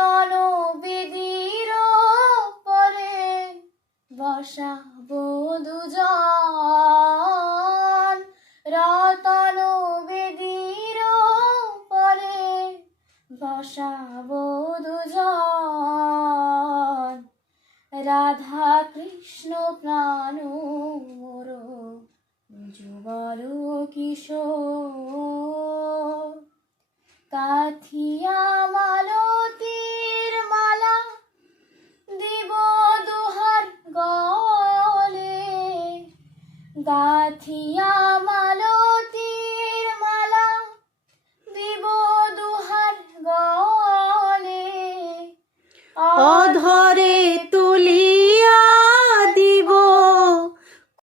তন বিধির পরে বসাবো দুজন। রতন বিধির পরে বসাবো দুজন। রাধা কৃষ্ণ প্রাণ মোর যুবর কিশোর, কাথি গাথিয়া মালতীর মালা দিব দুহার গলে